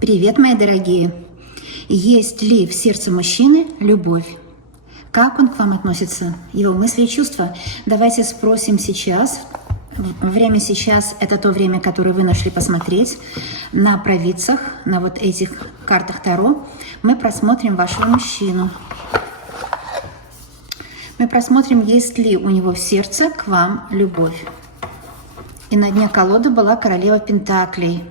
Привет, мои дорогие! Есть ли в сердце мужчины любовь? Как он к вам относится? Его мысли и чувства? Давайте спросим сейчас. Время сейчас – это то время, которое вы нашли посмотреть. На провидцах, на вот этих картах Таро мы просмотрим вашего мужчину. Мы просмотрим, есть ли у него в сердце к вам любовь. И на дне колоды была королева Пентаклей.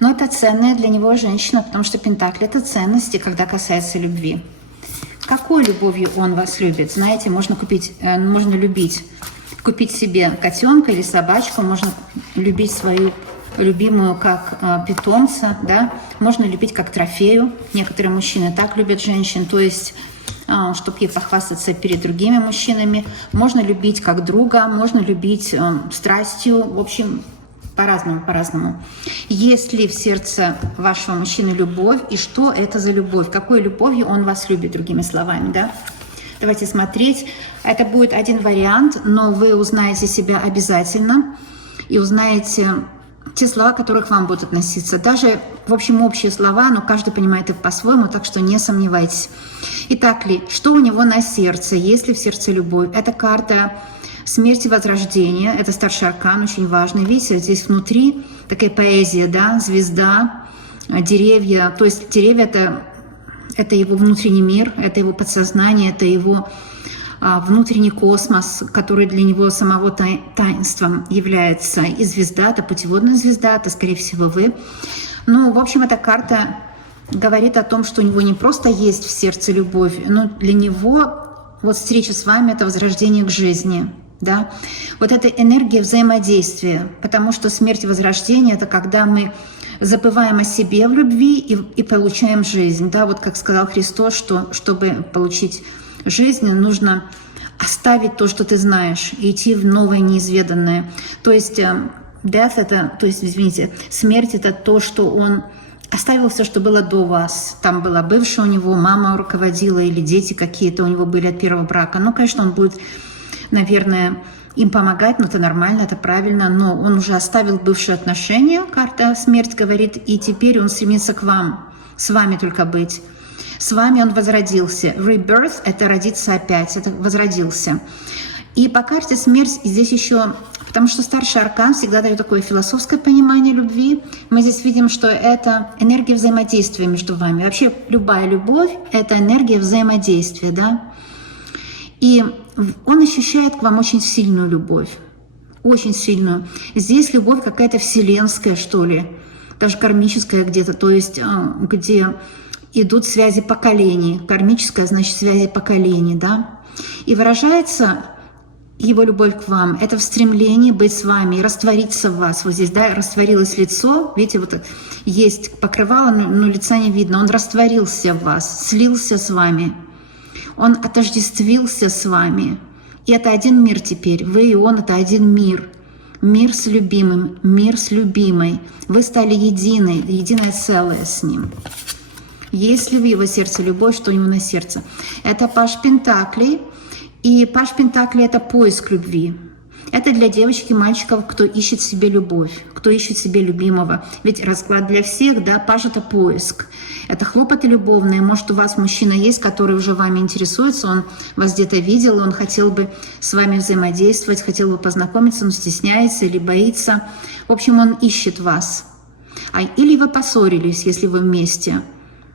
Но это ценная для него женщина, потому что Пентакли – это ценности, когда касается любви. Какой любовью он вас любит? Знаете, можно любить, купить себе котенка или собачку, можно любить свою любимую как питомца, да? Можно любить как трофею. Некоторые мужчины так любят женщин, то есть, чтобы ей похвастаться перед другими мужчинами. Можно любить как друга, можно любить страстью, в общем, по-разному. Есть ли в сердце вашего мужчины любовь, и что это за любовь? Какой любовью он вас любит, другими словами, да? Давайте смотреть. Это будет один вариант, но вы узнаете себя обязательно и узнаете те слова, которые к вам будут относиться. Даже, в общем, общие слова, но каждый понимает их по-своему, так что не сомневайтесь. Итак, что у него на сердце? Есть ли в сердце любовь? Это карта смерти, возрождения. Это старший аркан, очень важный. Видите, здесь внутри такая поэзия, да, звезда, деревья. То есть деревья это его внутренний мир, это его подсознание, это его внутренний космос, который для него самого таинством является. И звезда, это путеводная звезда, это, скорее всего, вы. Ну, в общем, эта карта говорит о том, что у него не просто есть в сердце любовь, но для него вот встреча с вами – это возрождение к жизни. Да? Вот эта энергия взаимодействия, потому что смерть и возрождение – это когда мы забываем о себе в любви и получаем жизнь. Да? Вот как сказал Христос, что чтобы получить жизнь, нужно оставить то, что ты знаешь, и идти в новое, неизведанное. То есть смерть – это то, что он оставил все, что было до вас. Там была бывшая у него, мама руководила или дети какие-то у него были от первого брака. Ну, конечно, он будет, наверное, им помогать, но это нормально, это правильно. Но он уже оставил бывшие отношения, карта смерть говорит, и теперь он стремится к вам, с вами только быть. С вами он возродился. Rebirth – это родиться опять, это возродился. И по карте смерть здесь еще, потому что старший аркан всегда дает такое философское понимание любви. Мы здесь видим, что это энергия взаимодействия между вами. Вообще любая любовь – это энергия взаимодействия, да? И он ощущает к вам очень сильную любовь, очень сильную. Здесь любовь какая-то вселенская, что ли, даже кармическая где-то, то есть где идут связи поколений. Кармическая, значит, связи поколений, да? И выражается его любовь к вам – это в стремлении быть с вами и раствориться в вас. Вот здесь, да, растворилось лицо, видите, вот есть покрывало, но лица не видно. Он растворился в вас, слился с вами. Он отождествился с вами. И это один мир теперь. Вы и он – это один мир. Мир с любимым, мир с любимой. Вы стали единое целое с ним. Есть ли в его сердце любовь, что у него на сердце? Это паж Пентаклей. И паж Пентаклей – это поиск любви. Это для девочек и мальчиков, кто ищет себе любовь, кто ищет себе любимого. Ведь расклад для всех, да, паж – это поиск. Это хлопоты любовные. Может, у вас мужчина есть, который уже вами интересуется, он вас где-то видел, он хотел бы с вами взаимодействовать, хотел бы познакомиться, но стесняется или боится. В общем, он ищет вас. Или вы поссорились, если вы вместе.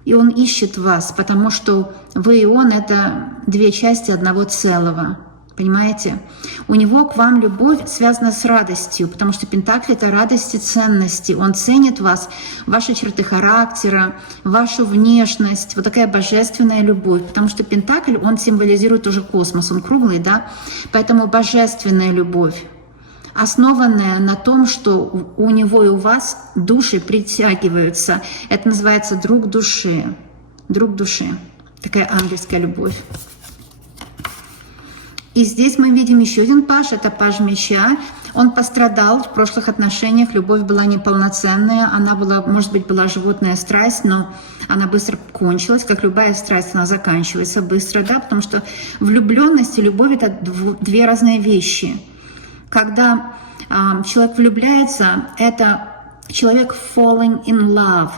И он ищет вас, потому что вы и он – это две части одного целого. Понимаете? У него к вам любовь связана с радостью, потому что Пентакли – это радость и ценности. Он ценит вас, ваши черты характера, вашу внешность. Вот такая божественная любовь. Потому что Пентакль, он символизирует уже космос, он круглый, да? Поэтому божественная любовь, основанная на том, что у него и у вас души притягиваются. Это называется друг души. Друг души. Такая ангельская любовь. И здесь мы видим еще один паж, это паж меча. Он пострадал в прошлых отношениях, любовь была неполноценная, она была, может быть, была животная страсть, но она быстро кончилась, как любая страсть, она заканчивается быстро, да, потому что влюбленность и любовь – это две разные вещи. Когда человек влюбляется, это человек falling in love.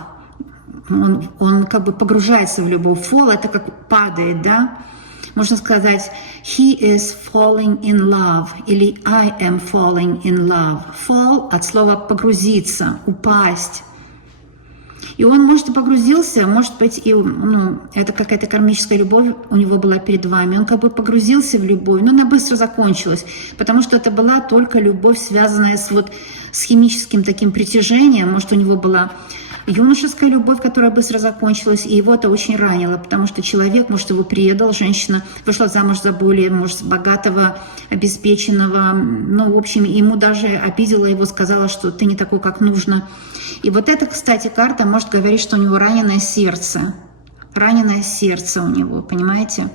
Он как бы погружается в любовь. Fall — это как падает, да? Можно сказать he is falling in love или I am falling in love. Fall от слова погрузиться, упасть. И он, может, и погрузился, может быть, и это какая-то кармическая любовь у него была перед вами. Он как бы погрузился в любовь, но она быстро закончилась, потому что это была только любовь, связанная с химическим таким притяжением. Может, у него была юношеская любовь, которая быстро закончилась, и его это очень ранило, потому что человек, может, его предал, женщина вышла замуж за более, может, богатого, обеспеченного, в общем, ему даже обидела его, сказала, что ты не такой, как нужно. И вот эта, кстати, карта может говорить, что у него раненое сердце у него, понимаете?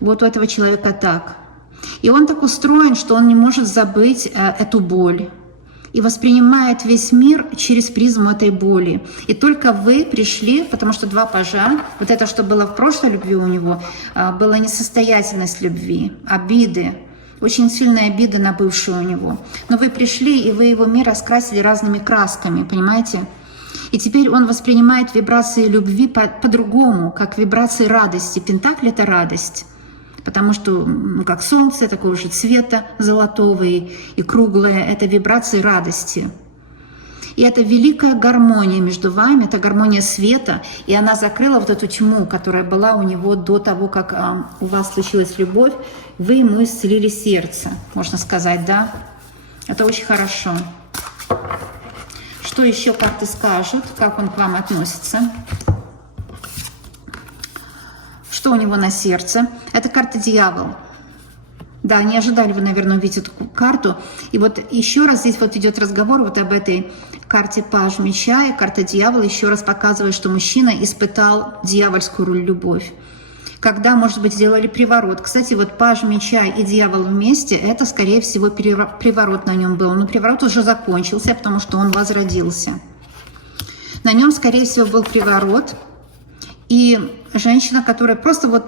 Вот у этого человека так. И он так устроен, что он не может забыть эту боль и воспринимает весь мир через призму этой боли. И только вы пришли, потому что 2 пажа, вот это, что было в прошлой любви у него, была несостоятельность любви, обиды, очень сильные обиды на бывшую у него. Но вы пришли, и вы его мир раскрасили разными красками, понимаете? И теперь он воспринимает вибрации любви по-другому, как вибрации радости. Пентакль — это радость. Потому что, как солнце, такого же цвета, золотого и круглое, это вибрации радости. И это великая гармония между вами, это гармония света, и она закрыла вот эту тьму, которая была у него до того, как у вас случилась любовь, вы ему исцелили сердце, можно сказать, да? Это очень хорошо. Что еще карты скажут, как он к вам относится? Что у него на сердце? Это карта дьявол. Да, не ожидали вы, наверное, увидеть эту карту. И вот еще раз здесь вот идет разговор вот об этой карте паж меча, и карта дьявола еще раз показывает, что мужчина испытал дьявольскую любовь. Когда, может быть, сделали приворот. Кстати, вот паж меча и дьявол вместе, это, скорее всего, приворот на нем был. Но приворот уже закончился, потому что он возродился. На нем, скорее всего, был приворот. И женщина, которая просто вот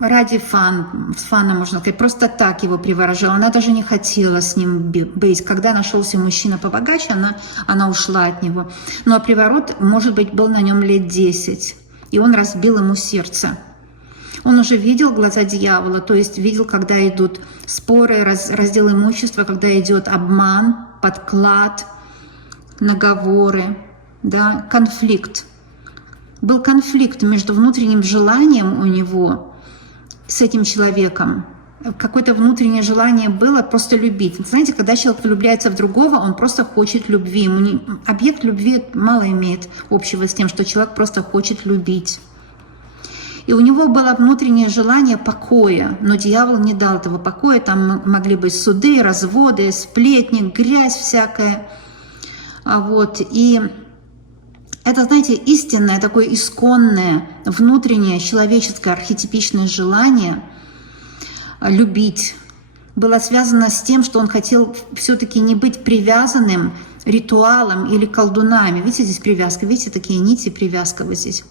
ради фана, можно сказать, просто так его приворожила. Она даже не хотела с ним быть. Когда нашелся мужчина побогаче, она ушла от него. Ну а приворот, может быть, был на нем лет 10. И он разбил ему сердце. Он уже видел глаза дьявола, то есть видел, когда идут споры, раздел имущества, когда идет обман, подклад, наговоры, да, конфликт. Был конфликт между внутренним желанием у него с этим человеком. Какое-то внутреннее желание было просто любить. Знаете, когда человек влюбляется в другого, он просто хочет любви. Объект любви мало имеет общего с тем, что человек просто хочет любить. И у него было внутреннее желание покоя, но дьявол не дал этого покоя. Там могли быть суды, разводы, сплетни, грязь всякая. Вот. И это, знаете, истинное, такое исконное, внутреннее, человеческое, архетипичное желание любить было связано с тем, что он хотел все-таки не быть привязанным ритуалом или колдунами. Видите, здесь привязка, видите, такие нити, привязка вот здесь.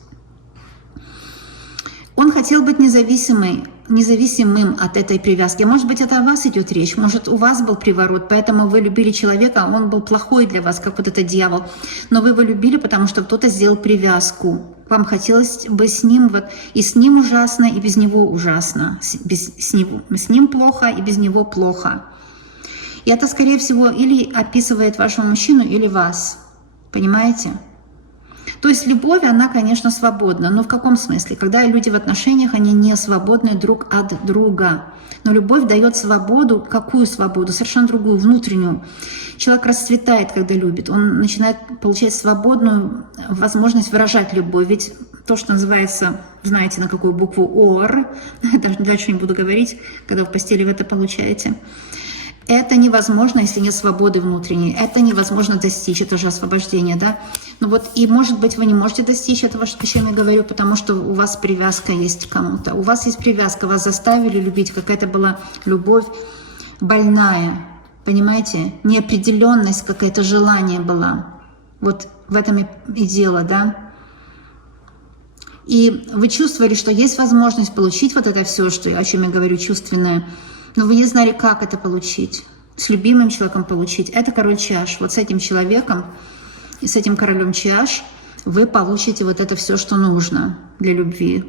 Он хотел быть независимым от этой привязки. Может быть, это о вас идет речь, может, у вас был приворот, поэтому вы любили человека, а он был плохой для вас, как вот этот дьявол. Но вы его любили, потому что кто-то сделал привязку. Вам хотелось бы с ним, вот, и с ним ужасно, и без него ужасно. С ним плохо, и без него плохо. И это, скорее всего, или описывает вашего мужчину, или вас. Понимаете? То есть любовь, она, конечно, свободна. Но в каком смысле? Когда люди в отношениях, они не свободны друг от друга. Но любовь дает свободу. Какую свободу? Совершенно другую, внутреннюю. Человек расцветает, когда любит. Он начинает получать свободную возможность выражать любовь. Ведь то, что называется, знаете, на какую букву ОР, дальше не буду говорить, когда в постели вы это получаете. Это невозможно, если нет свободы внутренней. Это невозможно достичь, это же освобождение, да? Ну вот, и может быть вы не можете достичь этого, о чем я говорю, потому что у вас привязка есть к кому-то. У вас есть привязка, вас заставили любить, какая-то была любовь больная, понимаете? Неопределенность, какое-то желание было. Вот в этом и дело, да? И вы чувствовали, что есть возможность получить вот это все, о чем я говорю, чувственное, но вы не знали, как это получить. с любимым человеком получить. Это король чаш. Вот с этим человеком и с этим королем чаш вы получите вот это все, что нужно для любви.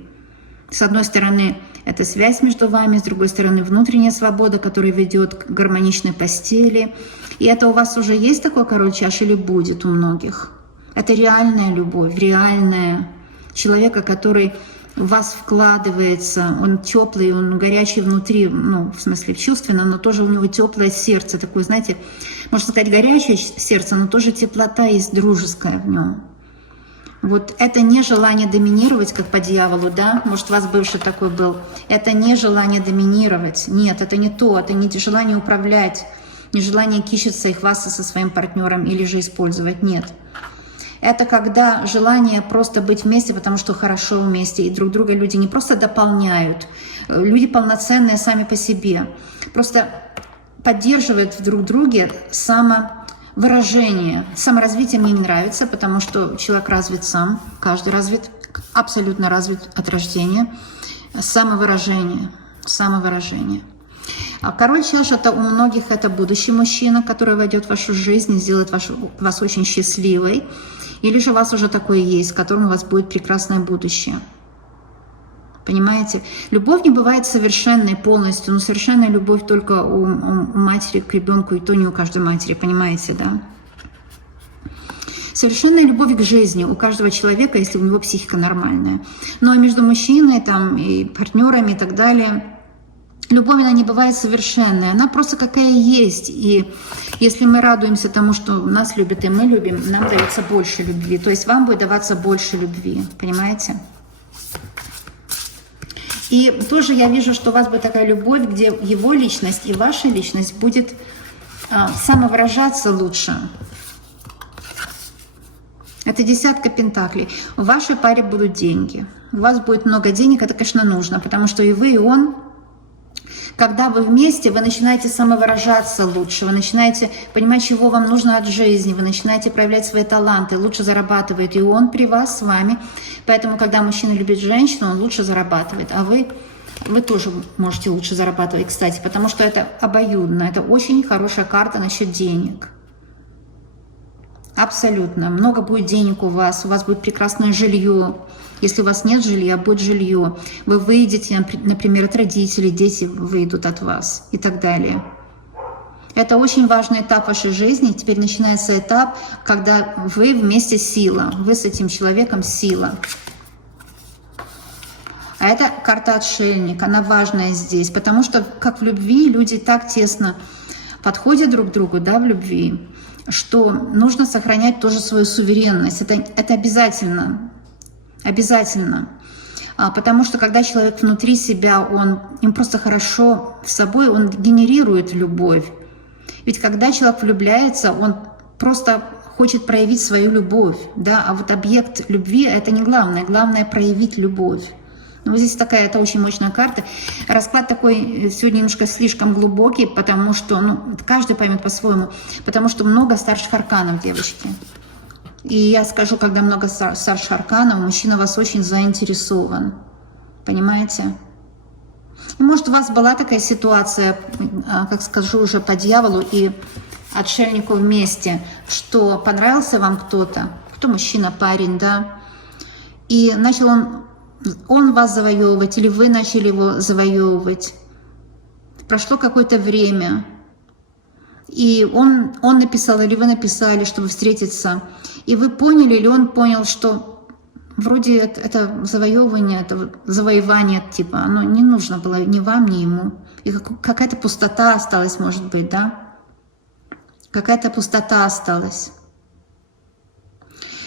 С одной стороны, это связь между вами, с другой стороны, внутренняя свобода, которая ведет к гармоничной постели. И это у вас уже есть такой король чаш или будет у многих? Это реальная любовь, реальная. Человека, который в вас вкладывается, он теплый, он горячий внутри, ну, в смысле чувственно, но тоже у него теплое сердце, такое, знаете, можно сказать, горячее сердце, но тоже теплота есть дружеская в нем. Вот это не желание доминировать, как по дьяволу, да? Может, у вас бывший такой был. Это не желание доминировать. Нет, это не то. Это не желание управлять, не желание кичиться и хвастаться со своим партнером или же использовать. Нет. Это когда желание просто быть вместе, потому что хорошо вместе, и друг друга люди не просто дополняют. Люди полноценные сами по себе. Просто поддерживают в друг друге выражение. Саморазвитие мне не нравится, потому что человек развит сам, каждый развит, абсолютно развит от рождения. Самовыражение. А король чаш — это у многих это будущий мужчина, который войдет в вашу жизнь и сделает вас очень счастливой. Или же у вас уже такое есть, с которым у вас будет прекрасное будущее. Понимаете? Любовь не бывает совершенной полностью, но совершенная любовь только у матери к ребенку, и то не у каждой матери, понимаете, да? Совершенная любовь к жизни у каждого человека, если у него психика нормальная. Но между мужчиной там, и партнерами и так далее, любовь, она не бывает совершенной, она просто какая есть. И если мы радуемся тому, что нас любят и мы любим, нам дается больше любви. То есть вам будет даваться больше любви, понимаете? И тоже я вижу, что у вас будет такая любовь, где его личность и ваша личность будет самовыражаться лучше. Это десятка пентаклей. В вашей паре будут деньги. У вас будет много денег, это, конечно, нужно, потому что и вы, и он, когда вы вместе, вы начинаете самовыражаться лучше, вы начинаете понимать, чего вам нужно от жизни, вы начинаете проявлять свои таланты, лучше зарабатывает и он при вас, с вами. Поэтому, когда мужчина любит женщину, он лучше зарабатывает, а вы тоже можете лучше зарабатывать, кстати, потому что это обоюдно, это очень хорошая карта насчет денег. Абсолютно. Много будет денег у вас будет прекрасное жилье. Если у вас нет жилья, будет жилье. Вы выйдете, например, от родителей, дети выйдут от вас и так далее. Это очень важный этап вашей жизни. Теперь начинается этап, когда вы вместе сила. Вы с этим человеком сила. А это карта отшельник. Она важная здесь, потому что, как в любви, люди так тесно подходят друг к другу, да, в любви, что нужно сохранять тоже свою суверенность. Это обязательно. Обязательно. Потому что когда человек внутри себя, им просто хорошо с собой, он генерирует любовь. Ведь когда человек влюбляется, он просто хочет проявить свою любовь. Да? А вот объект любви — это не главное. Главное — проявить любовь. Вот здесь это очень мощная карта. Расклад такой сегодня немножко слишком глубокий, потому что, каждый поймет по-своему, потому что много старших арканов, девочки. И я скажу, когда много старших арканов, мужчина вас очень заинтересован. Понимаете? И может, у вас была такая ситуация, как скажу уже по дьяволу и отшельнику вместе, что понравился вам кто-то, кто мужчина, парень, да, и начал он вас завоевывать, или вы начали его завоевывать. Прошло какое-то время, и он написал, или вы написали, чтобы встретиться, и вы поняли, или он понял, что вроде это завоевывание, это завоевание, типа, оно не нужно было ни вам, ни ему. И какая-то пустота осталась, может быть, да? Какая-то пустота осталась.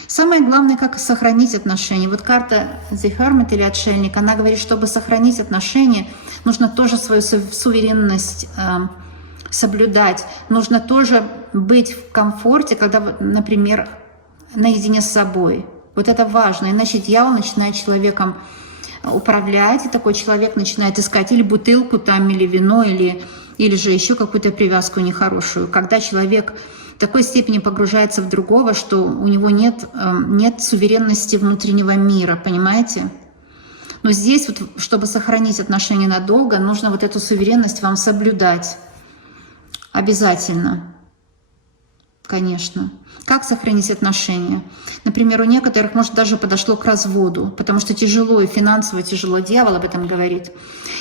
Самое главное, как сохранить отношения. Вот карта The Hermit или отшельник, она говорит, чтобы сохранить отношения, нужно тоже свою суверенность соблюдать. Нужно тоже быть в комфорте, когда вы, например, наедине с собой. Вот это важно. Иначе дьявол начинает человеком управлять, и такой человек начинает искать или бутылку там, или вино, или же еще какую-то привязку нехорошую. Когда человек в такой степени погружается в другого, что у него нет суверенности внутреннего мира, понимаете? Но здесь, вот, чтобы сохранить отношения надолго, нужно вот эту суверенность вам соблюдать. Обязательно. Конечно. Как сохранить отношения? Например, у некоторых, может, даже подошло к разводу, потому что тяжело и финансово тяжело, дьявол об этом говорит.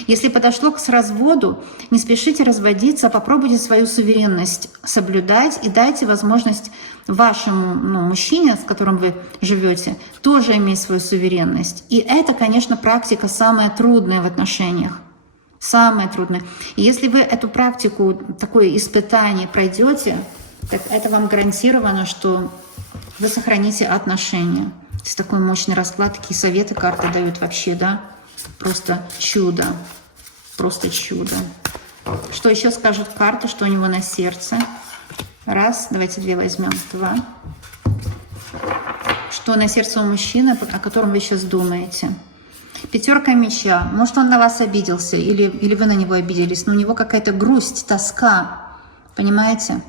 Если подошло к разводу, не спешите разводиться, а попробуйте свою суверенность соблюдать и дайте возможность вашему мужчине, с которым вы живете, тоже иметь свою суверенность. И это, конечно, практика самая трудная в отношениях. Самое трудное. И если вы эту практику, такое испытание пройдете, так это вам гарантировано, что вы сохраните отношения. С такой мощный расклад, такие советы карты дают вообще, да? Просто чудо. Просто чудо. Что еще скажет карта, что у него на сердце? Раз, давайте 2 возьмем. 2. Что на сердце у мужчины, о котором вы сейчас думаете? 5 меча. Может, он на вас обиделся, или вы на него обиделись, но у него какая-то грусть, тоска. Понимаете?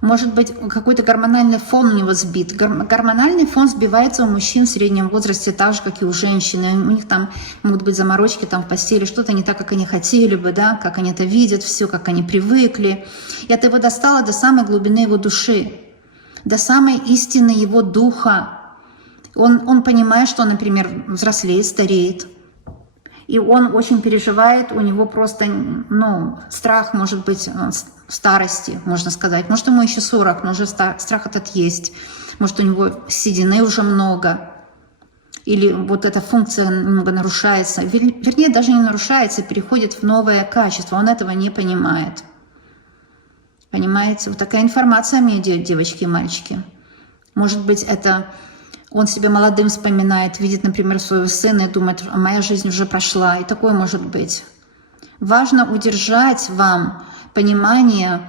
Может быть, какой-то гормональный фон у него сбит. Гормональный фон сбивается у мужчин в среднем возрасте так же, как и у женщин. У них там могут быть заморочки там в постели, что-то не так, как они хотели бы, да, как они это видят, все, как они привыкли. И это его достало до самой глубины его души, до самой истины его духа. Он понимает, что он, например, взрослеет, стареет. И он очень переживает, у него просто, страх, может быть, старости, можно сказать. Может, ему еще 40, но уже страх этот есть. Может, у него седины уже много. Или вот эта функция немного нарушается. Вернее, даже не нарушается, переходит в новое качество. Он этого не понимает. Понимаете? Вот такая информация мне, девочки и мальчики. Может быть, это... Он себя молодым вспоминает, видит, например, своего сына и думает, моя жизнь уже прошла, и такое может быть. Важно удержать вам понимание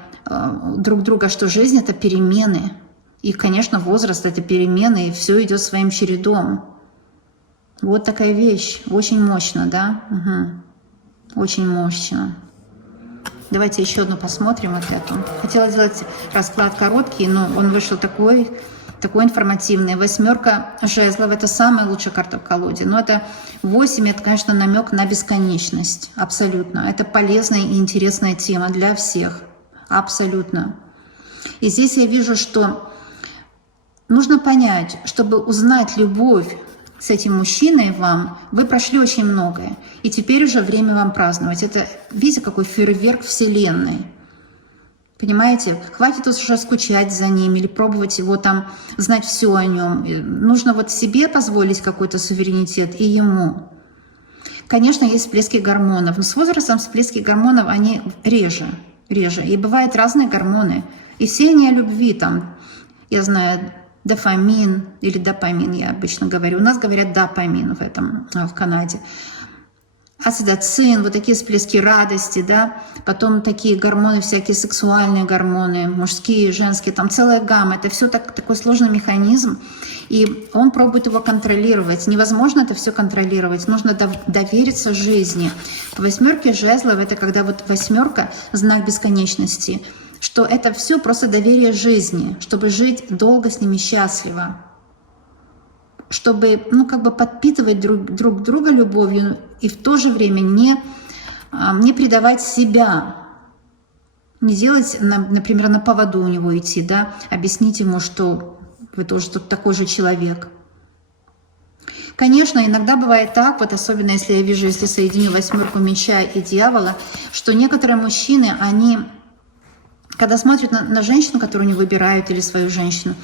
друг друга, что жизнь — это перемены. И, конечно, возраст — это перемены, и все идет своим чередом. Вот такая вещь. Очень мощно, да? Угу. Очень мощно. Давайте еще одну посмотрим вот эту. Хотела сделать расклад короткий, но он вышел такой информативный. 8 жезлов — это самая лучшая карта в колоде. Но это 8, это, конечно, намек на бесконечность. Абсолютно. Это полезная и интересная тема для всех. Абсолютно. И здесь я вижу, что нужно понять, чтобы узнать любовь с этим мужчиной вам, вы прошли очень многое. И теперь уже время вам праздновать. Это, видите, какой фейерверк Вселенной. Понимаете? Хватит уже скучать за ним или пробовать его там, знать все о нем. Нужно вот себе позволить какой-то суверенитет и ему. Конечно, есть всплески гормонов, но с возрастом всплески гормонов, они реже. И бывают разные гормоны. И все они о любви там, я знаю, дофамин или допамин, я обычно говорю. У нас говорят допамин в Канаде. Ацетоцин, вот такие всплески радости, да, потом такие гормоны, всякие сексуальные гормоны, мужские, женские, там целая гамма, это все такой сложный механизм, и он пробует его контролировать. Невозможно это все контролировать, нужно довериться жизни. 8 жезлов — это когда вот 8 знак бесконечности, что это все просто доверие жизни, чтобы жить долго с ними счастливо. Чтобы, подпитывать друг друга любовью и в то же время не предавать себя. Не делать, например, на поводу у него идти, да, объяснить ему, что вы тоже тут такой же человек. Конечно, иногда бывает так, вот особенно если соединю 8 меча и дьявола, что некоторые мужчины, они, когда смотрят на женщину, которую они выбирают, или свою женщину,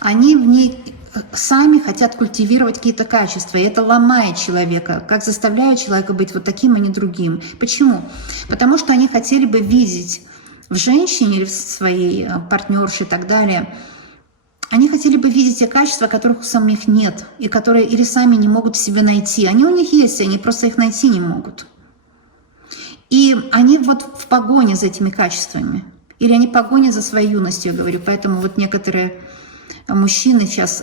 они в ней сами хотят культивировать какие-то качества, и это ломает человека, как заставляет человека быть вот таким, а не другим. Почему? Потому что они хотели бы видеть в женщине или в своей партнерше и так далее, они хотели бы видеть те качества, которых у самих нет, и которые или сами не могут в себе найти. Они у них есть, они просто их найти не могут. И они вот в погоне за этими качествами. Или они в погоне за своей юностью, я говорю. Поэтому вот некоторые мужчины сейчас,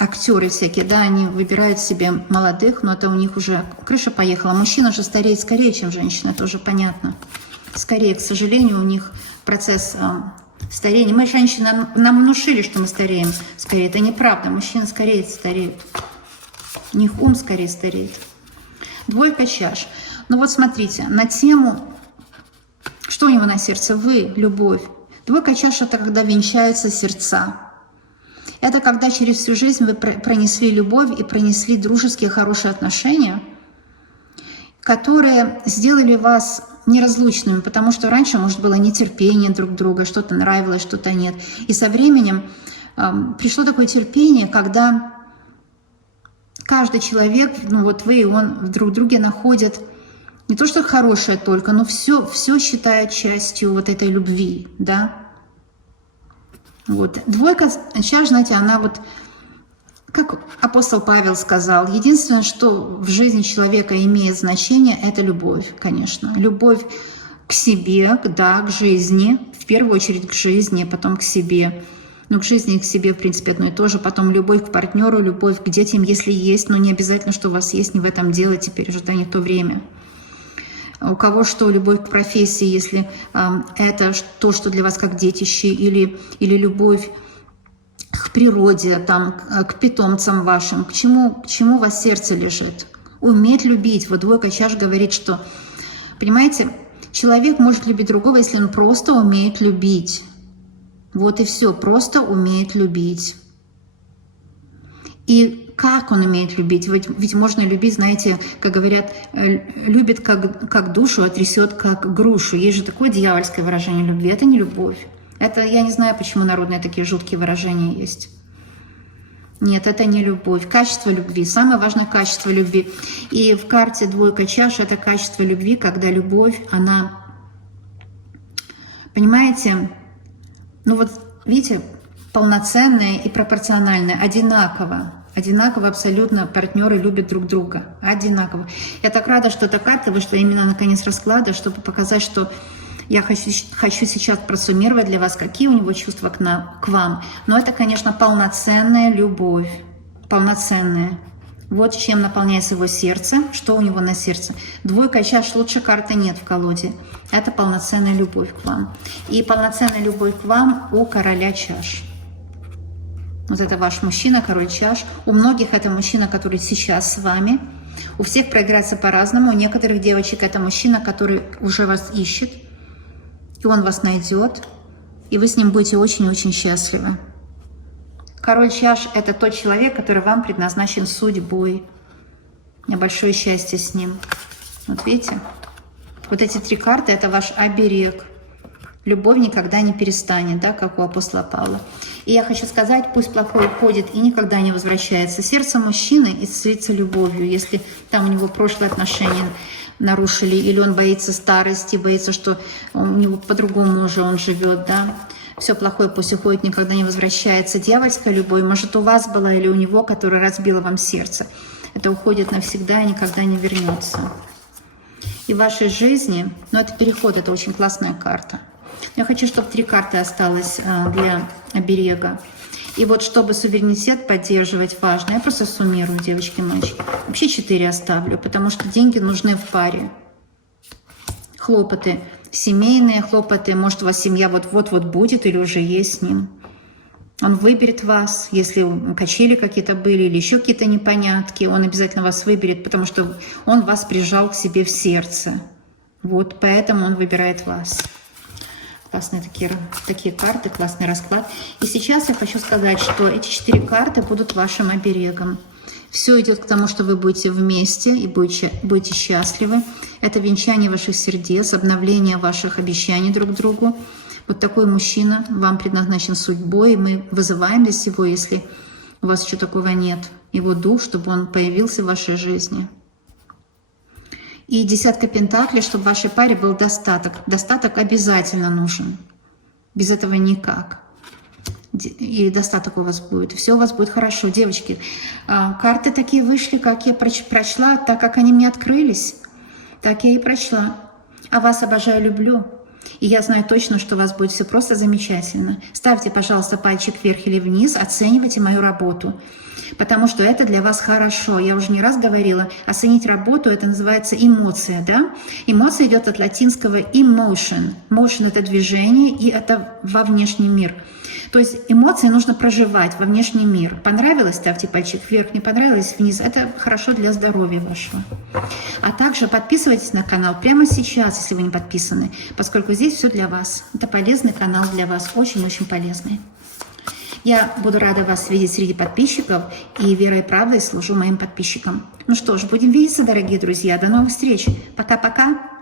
актеры всякие, да, они выбирают себе молодых, но это у них уже крыша поехала. Мужчина же стареет скорее, чем женщина, это уже понятно. Скорее, к сожалению, у них процесс старения. Мы, женщины, нам внушили, что мы стареем скорее. Это неправда, мужчины скорее стареют. У них ум скорее стареет. 2 чаш. Ну вот смотрите, на тему, Что у него на сердце? Вы, любовь. Двойка чаш – это когда венчаются сердца. Это когда через всю жизнь вы пронесли любовь и пронесли дружеские, хорошие отношения, которые сделали вас неразлучными, потому что раньше, может, было нетерпение друг друга, что-то нравилось, что-то нет. И со временем пришло такое терпение, когда каждый человек, ну вот вы и он, друг в друге находят не то, что хорошее только, но все считают частью вот этой любви, да. Вот. Двойка чаш, знаете, она вот, как апостол Павел сказал, единственное, что в жизни человека имеет значение, это любовь, конечно. Любовь к себе, да, к жизни, в первую очередь к жизни, потом к себе. Ну, к жизни и к себе, в принципе, одно и то же. Потом любовь к партнеру, любовь к детям, если есть, но не обязательно, что у вас есть, не в этом дело, теперь уже не то время. У кого что, любовь к профессии, если это то, что для вас как детище, или любовь к природе, там, к питомцам вашим, к чему у вас сердце лежит. Уметь любить. Вот двойка чаш говорит, что, понимаете, человек может любить другого, если он просто умеет любить. Вот и все, просто умеет любить. И как он умеет любить? Ведь можно любить, знаете, как говорят, любит как душу, а трясет как грушу. Есть же такое дьявольское выражение любви. Это не любовь. Это, я не знаю, почему народные такие жуткие выражения есть. Нет, это не любовь. Качество любви. Самое важное качество любви. И в карте двойка чаш это качество любви, когда любовь, она, понимаете, ну вот видите, полноценная и пропорциональная, одинаково. Одинаково абсолютно партнеры любят друг друга. Одинаково. Я так рада, что эта карта вышла именно на конец расклада, чтобы показать, что я хочу сейчас просуммировать для вас, какие у него чувства к вам. Но это, конечно, полноценная любовь. Полноценная. Вот чем наполняется его сердце. Что у него на сердце? Двойка чаш, лучше карты нет в колоде. Это полноценная любовь к вам. И полноценная любовь к вам у короля чаш. Вот это ваш мужчина, король чаш. У многих это мужчина, который сейчас с вами. У всех проиграется по-разному. У некоторых девочек это мужчина, который уже вас ищет. И он вас найдет. И вы с ним будете очень-очень счастливы. Король чаш – это тот человек, который вам предназначен судьбой. У меня большое счастье с ним. Вот видите? Вот эти три карты – это ваш оберег. Любовь никогда не перестанет, да, как у апостола Павла. И я хочу сказать, пусть плохое уходит и никогда не возвращается. Сердце мужчины исцелится любовью, если там у него прошлые отношения нарушили, или он боится старости, боится, что у него по-другому уже он живет, да. Все плохое пусть уходит, никогда не возвращается. Дьявольская любовь, может, у вас была или у него, которая разбила вам сердце. Это уходит навсегда и никогда не вернется. И в вашей жизни, но это переход, это очень классная карта. Я хочу, чтобы три карты осталось для оберега. И вот, чтобы суверенитет поддерживать, важно. Я просто суммирую, девочки, мальчики. Вообще 4 оставлю, потому что деньги нужны в паре. Хлопоты, семейные хлопоты. Может, у вас семья вот-вот будет или уже есть с ним. Он выберет вас, если качели какие-то были или еще какие-то непонятки. Он обязательно вас выберет, потому что он вас прижал к себе в сердце. Вот поэтому он выбирает вас. Классные такие карты, классный расклад. И сейчас я хочу сказать, что эти 4 карты будут вашим оберегом. Все идет к тому, что вы будете вместе и будете счастливы. Это венчание ваших сердец, обновление ваших обещаний друг другу. Вот такой мужчина вам предназначен судьбой. И мы вызываем здесь его, если у вас еще такого нет, его дух, чтобы он появился в вашей жизни. И 10 пентаклей, чтобы в вашей паре был достаток. Достаток обязательно нужен. Без этого никак. И достаток у вас будет. Все у вас будет хорошо. Девочки, карты такие вышли, как я прочла, так как они мне открылись. Так я и прочла. А вас обожаю, люблю. И я знаю точно, что у вас будет все просто замечательно. Ставьте, пожалуйста, пальчик вверх или вниз, оценивайте мою работу. Потому что это для вас хорошо. Я уже не раз говорила, оценить работу, это называется эмоция, да? Эмоция идет от латинского emotion. Motion – это движение, и это во внешний мир. То есть эмоции нужно проживать во внешний мир. Понравилось, ставьте пальчик вверх, не понравилось, вниз. Это хорошо для здоровья вашего. А также подписывайтесь на канал прямо сейчас, если вы не подписаны, поскольку здесь все для вас. Это полезный канал для вас, очень-очень полезный. Я буду рада вас видеть среди подписчиков и верой и правдой служу моим подписчикам. Ну что ж, будем видеться, дорогие друзья. До новых встреч. Пока-пока.